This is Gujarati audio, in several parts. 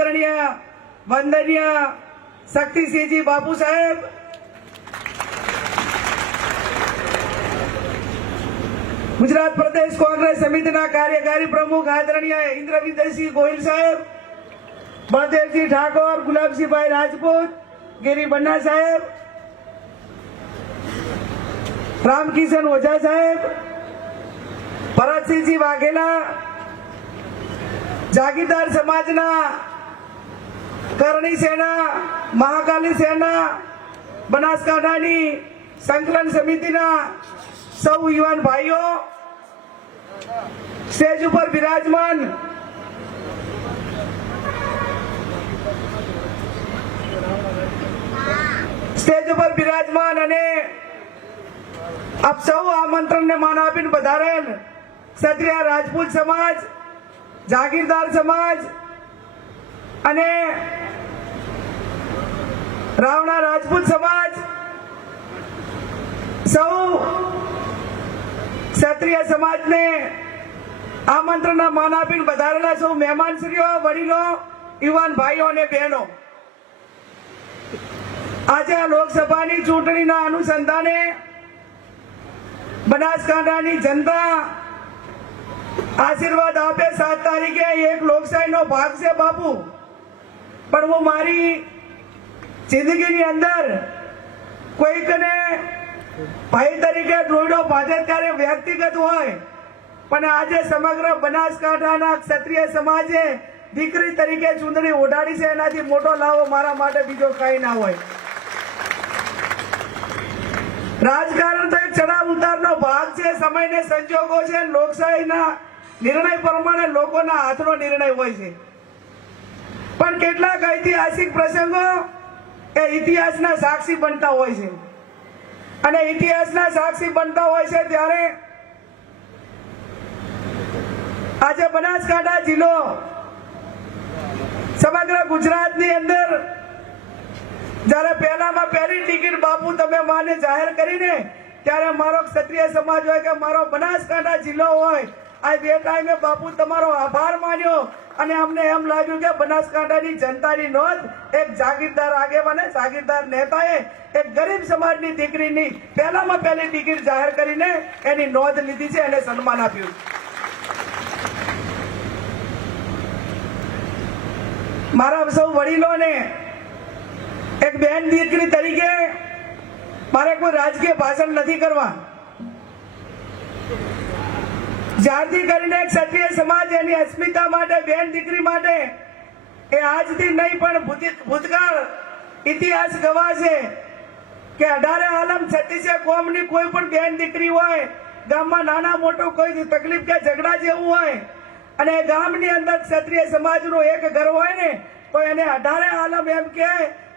वंदनीय शक्तिसिंहजी बापू साहेब, गुजरात प्रदेश कांग्रेस समिति कार्यकारी प्रमुख आदरणीय इंद्रविंदरसिंह गोयल साहेब, बलदेवजी ठाकुर, गुलाबसिंह भाई राजपूत, गिरी बन्ना साहेब, रामकिशन ओझा साहेब, भरतसिंहजी वाघेला, जागीरदार समाजना करणी सेना, महाकाली सेना, बनासकांठानी संकलन समितिना सौ युवान भाईओ, स्टेज पर विराजमान અને આપ સૌ આમંત્રણને માન આપીને પધારેલ ક્ષત્રિય રાજપૂત સમાજ, જાગીરદાર સમાજ અને રાવણા રાજપૂત સમાજ, સૌ ક્ષત્રિય સમાજને આમંત્રણના માન આપીને પધારેલા સૌ મહેમાનશ્રીઓ, વડીલો, યુવાન ભાઈઓ અને બહેનો, આજે આ લોકસભાની ચૂંટણીના અનુસંધાને બનાસકાંઠાની જનતા આશીર્વાદ આપે 7 તારીખે એક લોકશાહીનો ભાગ છે બાપુ, પણ હું મારી જિંદગીની અંદર કોઈકને ભાઈ તરીકે દોડો ભાજે ત્યારે વ્યક્તિગત હોય, પણ આજે સમગ્ર બનાસકાંઠાના ક્ષત્રિય સમાજે દીકરી તરીકે ચૂંટણી ઓઢાડી છે, એનાથી મોટો લાવો મારા માટે બીજો કઈ ના હોય। રાજકારણ તો એક ચડાવ ઉતારનો ભાગ છે, સમયને સંજોગો છે, લોકશાહીના નિર્ણય પ્રમાણે લોકોના હાથનો નિર્ણય હોય છે, પણ કેટલાક ઐતિહાસિક પ્રસંગો એ ઇતિહાસના સાક્ષી બનતા હોય છે, અને ઇતિહાસના સાક્ષી બનતા હોય છે ત્યારે આજે બનાસકાંઠા જિલ્લો સમગ્ર ગુજરાતની અંદર જ્યારે પહેલામાં પહેલી ટિકિટ બાપુ તમે માને જાહેર કરીને ત્યારે મારો ક્ષત્રિય સમાજ હોય કે મારો બનાસકાંઠા જિલ્લો હોય, આ બે ટાઈમે બાપુ તમારો આભાર માન્યો અને અમને એમ લાગ્યું કે બનાસકાંઠાની જનતાની નોંધ એક જાગીરદાર આગેવાને, જાગીરદાર નેતાએ એક ગરીબ સમાજની દીકરીની પહેલામાં પહેલી ટિકિટ જાહેર કરીને એની નોંધ લીધી છે અને સન્માન આપ્યું। મારા સૌ વડીલોને એક બેન દીકરી તરીકે મારે કોઈ રાજકીય ભાષણ નથી કરવા, જ્યારથી કરીને એક ક્ષત્રિય સમાજ એની અસ્મિતા માટે, બેન દીકરી માટે એ આજથી નહીં પણ ભૂતકાળ ઇતિહાસ ગવાશે કે 18 આલમ 36 કોમની કોઈ પણ બેન દીકરી હોય, ગામમાં નાના મોટું કોઈ તકલીફ કે ઝઘડા જેવું હોય અને ગામની અંદર ક્ષત્રિય સમાજનું એક ઘર હોય ને તો એને 18 આલમ એમ કે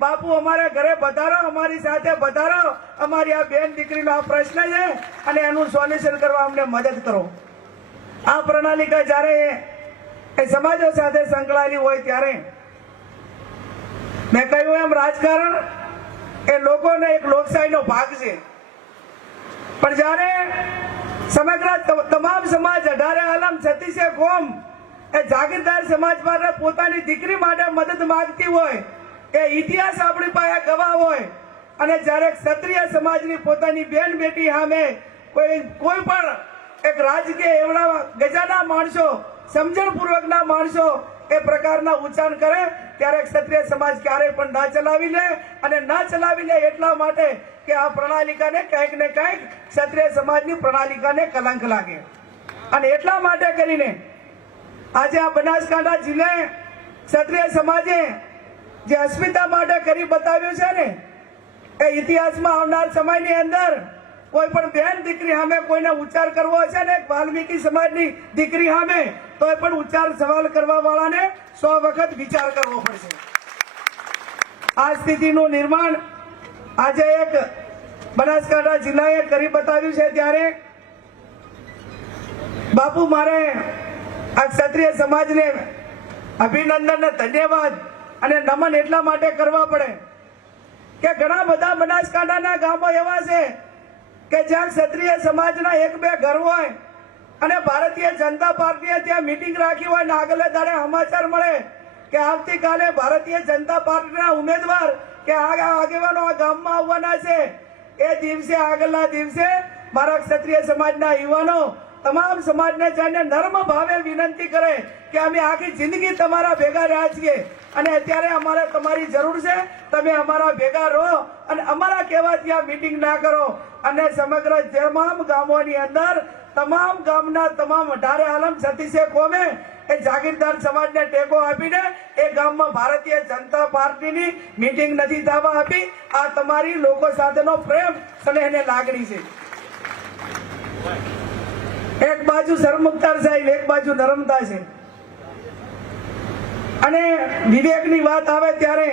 બાપુ અમારા ઘરે પધારો, અમારી સાથે પધારો, અમારી આ બેન દીકરીનો આ પ્રશ્ન છે અને એનું સોલ્યુશન કરવા અમને મદદ કરો। આ પ્રણાલિકા જ્યારે એ સમાજો સાથે સંકળાયેલી હોય ત્યારે મેં કહ્યું એમ રાજકારણ એ લોકોને એક લોકશાહીનો ભાગ છે, પણ જ્યારે સમગ્ર તમામ સમાજ 18 આલમ 36 કોમ એ જાગીરદાર સમાજ માટે પોતાની દીકરી માટે મદદ માંગતી હોય, એ ઇતિહાસ આપણી પાસે ગવા હોય અને જ્યારે ક્ષત્રિય સમાજની પોતાની બેન બેટી સામે કોઈ પણ એક રાજકીય એવડા ગજાના માણસો, સમજણપૂર્વકના માણસો એ પ્રકારના ઉચ્ચાર કરે ત્યારે ક્ષત્રિય સમાજ ક્યારેય પણ ના ચલાવી લે, અને ના ચલાવી લે એટલા માટે કે આ પ્રણાલિકાને કંઈક ને કંઈક ક્ષત્રિય સમાજની પ્રણાલિકાને કલંક લાગે, અને એટલા માટે કરીને આજે આ બનાસકાંઠા જિલ્લે ક્ષત્રિય સમાજે જે અસ્મિતા માટે કરી બતાવ્યું છે ને એ ઇતિહાસમાં આવનાર સમયની અંદર કોઈ પણ બેન દીકરી સામે કોઈને ઉચ્ચાર કરવો હશે ને વાલ્મીકી સમાજની દીકરી સામે તો એ પણ ઉચ્ચાર સવાલ કરવા વાળાને 100 વખત વિચાર કરવો પડશે। આ સ્થિતિનું નિર્માણ આજે એક બનાસકાંઠા જિલ્લાએ કરી બતાવ્યું છે ત્યારે બાપુ મારે આ ક્ષત્રિય સમાજને અભિનંદન અને ધન્યવાદ અને નમન એટલા માટે કરવા પડે કે ઘણા બધા બનાસકાંઠાના ગામો એવા છે કે જ્યાં ક્ષત્રિય સમાજના 1-2 ઘર હોય અને ભારતીય જનતા પાર્ટીએ ત્યાં મીટિંગ રાખી હોય ને આગલે દાડે સમાચાર મળે કે આવતીકાલે ભારતીય જનતા પાર્ટીના ઉમેદવાર કે આગેવાનો આ ગામમાં આવવાના છે, એ દિવસે આગળના દિવસે મારા ક્ષત્રિય સમાજના યુવાનો તમામ સમાજને જઈને નર્મ ભાવે વિનંતી કરે કે અમે આખી જિંદગી તમારા ભેગા રહ્યા છીએ અને અત્યારે અમારે તમારી જરૂર છે, તમે અમારા ભેગા રહો અને અમારા કહેવાથી આ મીટિંગ ના કરો. અને સમગ્ર તમામ ગામોની અંદર તમામ ગામના તમામ 18 આલમ 36 કોમે એ જાગીરદાર સમાજને ટેકો આપીને એ ગામમાં ભારતીય જનતા પાર્ટીની મીટિંગ નથી થવા આપી. આ તમારી લોકો સાથેનો પ્રેમ સ્નેહ ને લાગણી છે. એક બાજુ સરમુખતાર સાહેબ, એક બાજુ નરમતા છે. અને વિવેકની વાત આવે ત્યારે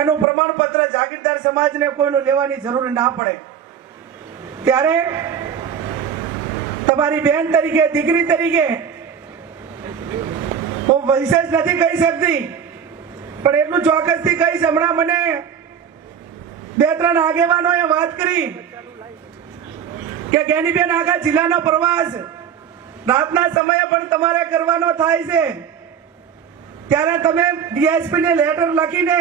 એનું પ્રમાણપત્ર જાગીરદાર સમાજને કોઈનું લેવાની જરૂર ના પડે. ત્યારે તમારી બહેન તરીકે, દીકરી તરીકે હું વિશેષ નથી કહી શકતી, પણ એટલું ચોક્કસથી કહીશ. હમણાં મને 2-3 આગેવાનોએ વાત કરી કે ગેનીબેન આખા જિલ્લાનો પ્રવાસ રાતના સમયે પણ તમારે કરવાનો થાય છે, ત્યારે તમે ડીએસપી ને લેટર લખીને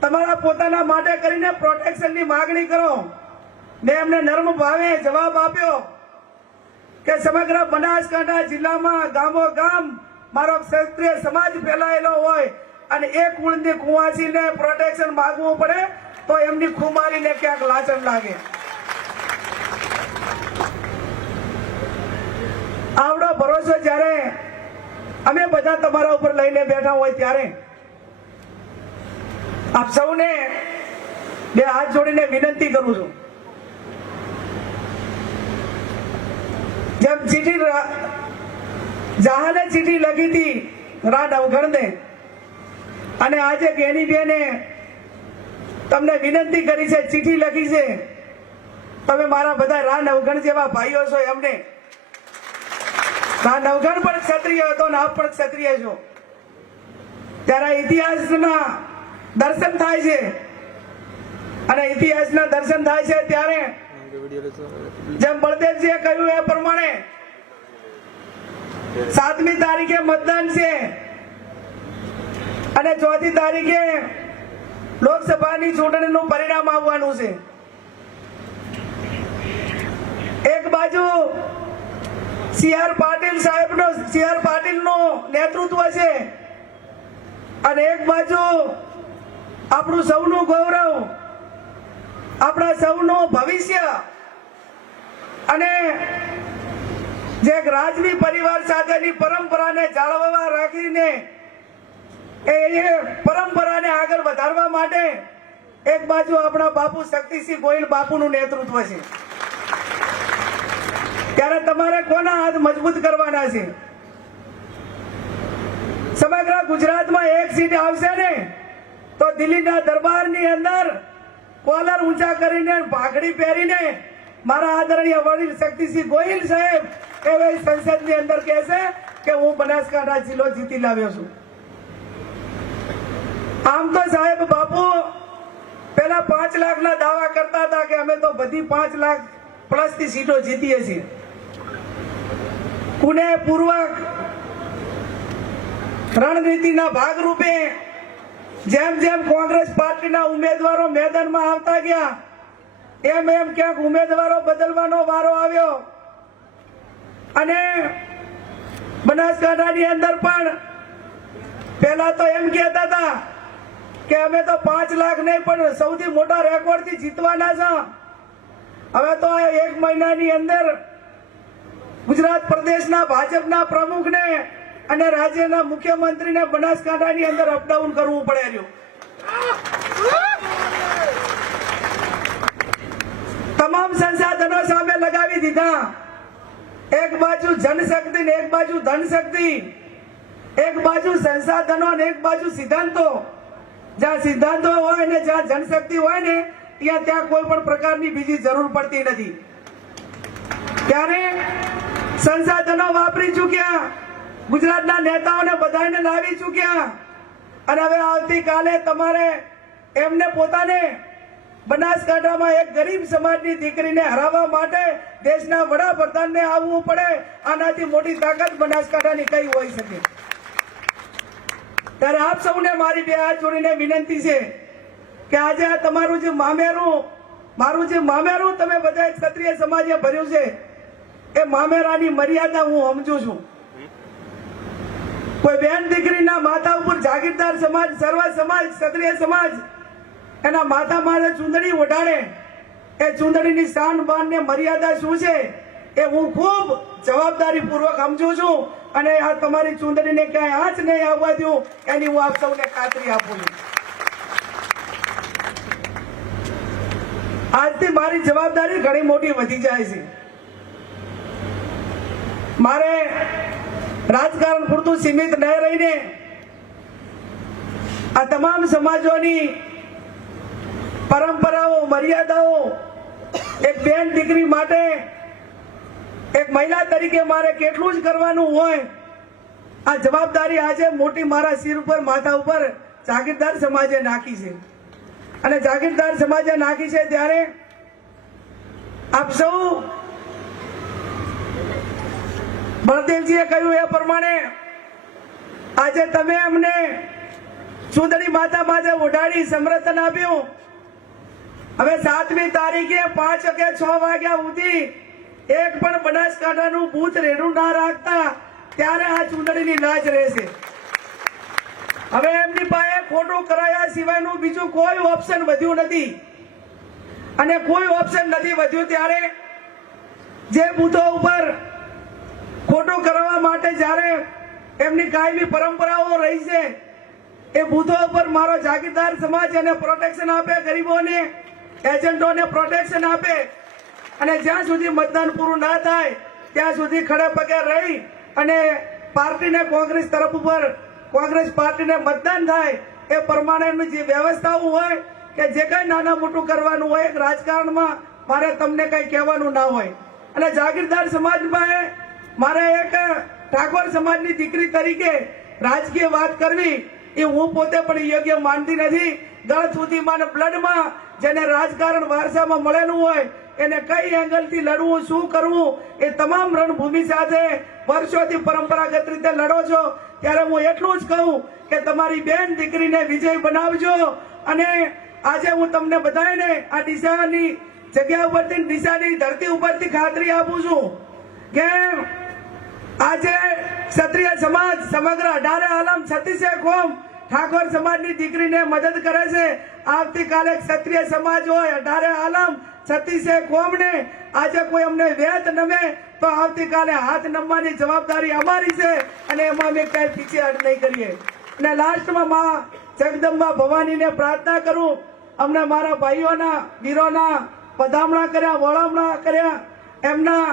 તમારા પોતાના માટે કરીને પ્રોટેક્શનની માંગણી કરો. મેં એમને નર્મ ભાવે જવાબ આપ્યો કે સમગ્ર બનાસકાંઠા જિલ્લામાં ગામો ગામ મારો ક્ષત્રિય સમાજ ફેલાયેલો હોય અને એક કુળની કુંવાસીને પ્રોટેક્શન માંગવું પડે તો એમની ખુમારીને ક્યાંક લાચન લાગે. આવડો ભરોસો જ્યારે અમે બધા તમારા ઉપર લઈને બેઠા હોય ત્યારે આપ સૌને 2 હાથ જોડીને વિનંતી કરું છું. જેમ ચીઠી જહાને ચીઠી લખી હતી રા નવઘણને, અને આજે ગેનીબેને તમને વિનંતી કરી છે, ચીઠી લખી છે, તમે મારા બધા રા નવઘણ જેવા ભાઈઓ છો. એમને રા નવઘણ પણ ક્ષત્રિય હતો ને આપ પણ ક્ષત્રિય છો. ત્યારે ઇતિહાસના દર્શન થાય છે, અને ઇતિહાસના દર્શન થાય છે ત્યારે જેમ બળદેવજીએ કહ્યું એ પ્રમાણે 7મી તારીખે મતદાન છે અને 4મી તારીખે લોકસભાની ચૂંટણીનું પરિણામ આવવાનું છે. એક બાજુ CR પાટીલનું નેતૃત્વ છે અને એક બાજુ આપણું સૌનું ગૌરવ, આપણા સૌનું ભવિષ્ય અને જે રાજવી પરિવાર સાથેની પરંપરાને જાળવવા રાખીને એ પરંપરાને આગળ વધારવા માટે એક બાજુ આપણા બાપુ શક્તિસિંહ ગોહિલ બાપુનું નેતૃત્વ છે. ત્યારે તમારે કોના હાથ મજબૂત કરવાના છે? સમગ્ર ગુજરાતમાં 1 સીટ આવશે ને તો દિલ્હીના દરબારની અંદર કોલર ઊંચા કરીને ભાગડી પહેરીને મારા આદરણીય વડીલ શક્તિસિંહ ગોહિલ સાહેબ એ સંસદની અંદર કહેશે કે હું બનાસકાંઠા જિલ્લો જીતી લાવ્યો છું. આમ તો સાહેબ બાપુ પેલા 5 લાખના દાવા કરતા હતા કે અમે તો બધી 5 લાખ પ્લસની સીટો જીતીએ છીએ. પુનેપૂર્વક રણનીતિના ભાગરૂપે જેમ જેમ કોંગ્રેસ પાર્ટીના ઉમેદવારો મેદાનમાં આવતા ગયા એમ એમ ક્યાંક ઉમેદવારો બદલવાનો વારો આવ્યો અને બનાસકાંઠાની અંદર પણ પહેલા તો એમ કહેતા હતા કે અમે તો 5 લાખ નહીં પણ સૌથી મોટા રેકોર્ડથી જીતવાના છે. હવે તો 1 મહિનાની અંદર ગુજરાત પ્રદેશના ભાજપના પ્રમુખને અને રાજ્યના મુખ્યમંત્રીને બનાસકાંઠાની અંદર અપડાઉન કરવું પડે રહ્યું. તમામ સંસાધનો સામે લગાવી દીધા. એક બાજુ જનશક્તિ ને એક બાજુ ધનશક્તિ, એક બાજુ સંસાધનો ને એક બાજુ સિદ્ધાંતો. જ્યાં સિદ્ધાંતો હોય ને જ્યાં જનશક્તિ હોય ને ત્યાં કોઈ પણ પ્રકારની બીજી જરૂર પડતી નથી. ત્યારે સંસાધનો વાપરી ચૂક્યા, ગુજરાતના નેતાઓને બધાને લાવી ચૂક્યા અને હવે આવતીકાલે તમારે એમને પોતાને બનાસકાંઠામાં એક ગરીબ સમાજની દીકરીને હરાવવા માટે દેશના વડાપ્રધાનને આવવું પડે. આનાથી મોટી તાકાત બનાસકાંઠાની કઈ હોઈ શકે? ત્યારે આપ સૌને મારી બે હાથ જોડીને વિનંતી છે કે આજે આ તમારું જે મારું જે મામેરું તમે બધા ક્ષત્રિય સમાજે ભર્યું છે એ મામેરાની મર્યાદા હું સમજુ છું. કોઈ બેન દીકરીના માથા ઉપર જાગીરદાર સમાજ, સર્વ સમાજ, ક્ષત્રિય સમાજ એના માથા માથે ચૂંદડી ઓઢાડે, એ ચૂંદડીની શાન બાન ને મર્યાદા શું છે એ હું ખૂબ જવાબદારી પૂર્વક સમજુ છું. અને આ તમારી ચૂંદડીને ક્યાંય આંચ નહીં આવવા દઉં એની હું આપ સૌને ખાતરી આપું છું. આજથી મારી જવાબદારી ઘણી મોટી વધી જાય છે. મારે રાજકારણ પૂરતું સીમિત ન રહીને આ તમામ સમાજોની પરંપરાઓ, મર્યાદાઓ એક બેન દીકરી માટે, એક મહિલા તરીકે મારે કેટલું જ કરવાનું હોય, આ જવાબદારી આજે મોટી મારા શિર ઉપર, માથા ઉપર જાગીરદાર સમાજે નાખી છે. અને જાગીરદાર સમાજે નાખી છે ત્યારે આપ સૌ બળદેવજીએ કહ્યું એ પ્રમાણે આજે તમે અમને ચૂંદડી માથા માથે ઓઢાડી સમર્થન આપ્યું. હવે 7મી તારીખે 5 કે 6 વાગ્યા સુધી એક પણ બનાસકાંઠાનું બૂથ રેડું ના રાખતા ત્યારે આ ચૂંટણીની લાજ રહેશે. હવે એમની પાસે ખોટું કરાયા સિવાયનું બીજું કોઈ ઓપ્શન વધ્યું નથી. અને કોઈ ઓપ્શન નથી વધ્યું ત્યારે જે બૂથો ઉપર ખોટું કરવા માટે જ્યારે એમની કાયમી પરંપરાઓ રહી છે એ બૂથો ઉપર મારો જાગીરદાર સમાજ એને પ્રોટેક્શન આપે, ગરીબોને, એજન્ટોને પ્રોટેક્શન આપે. અને જ્યાં સુધી મતદાન પૂરું ના થાય ત્યાં સુધી ખડે પગે રહી અને પાર્ટીને કોંગ્રેસ તરફ ઉપર કોંગ્રેસ પાર્ટીને મતદાન થાય એ પ્રમાણેની જે વ્યવસ્થાઓ હોય કે જે કઈ નાના મોટું કરવાનું હોય રાજકારણમાં મારે તમને કઈ કહેવાનું ના હોય. અને જાગીરદાર સમાજમાં મારે એક ઠાકોર સમાજની દીકરી તરીકે રાજકીય વાત કરવી એ હું પોતે પણ યોગ્ય માનતી નથી. ગળ સુધીમાં બ્લડમાં જેને રાજકારણ વારસામાં મળેલું હોય એને કઈ એંગલથી લડવું, શું કરવું એ તમામ રણભૂમિ સાથે વર્ષોથી પરંપરાગત રીતે લડો છો. ત્યારે હું એટલું જ કહું કે તમારી બેન દીકરીને વિજય બનાવજો. અને આજે હું તમને બધાને આ ડીસાની જગ્યા ઉપરથી, ડીસાની ધરતી ઉપરથી ખાતરી આપું છું કે આજે ક્ષત્રિય સમાજ સમગ્ર 18 આલમ 36 કોમ ઠાકોર સમાજની દીકરીને મદદ કરે છે. આવતીકાલે ક્ષત્રિય સમાજ હોય 18 આલમ 36 કોમને આજે કોઈ અમને વેત નમે તો આવતીકાલે હાથ નમવાની જવાબદારી અમારી છે અને એમાં અમે કઈ પીછેહટ નહીં કરીએ. અને લાસ્ટમાં માં જગદંબા ભવાનીને પ્રાર્થના કરું, અમને મારા ભાઈઓના, વીરોના પધામણા કર્યા, વળામણા કર્યા, એમના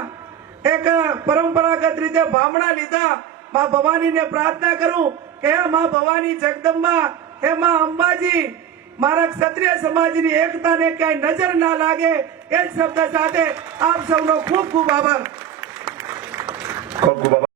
એક પરંપરાગત રીતે ભામણા લીધા. માં ભવાનીને પ્રાર્થના કરું કે હે માં ભવાની જગદંબા, હે માં અંબાજી, મારા ક્ષત્રિય સમાજની એકતાને ક્યાંય નજર ના લાગે એ જ શબ્દ સાથે આપ સૌનો ખૂબ ખૂબ આભાર. ખૂબ ખૂબ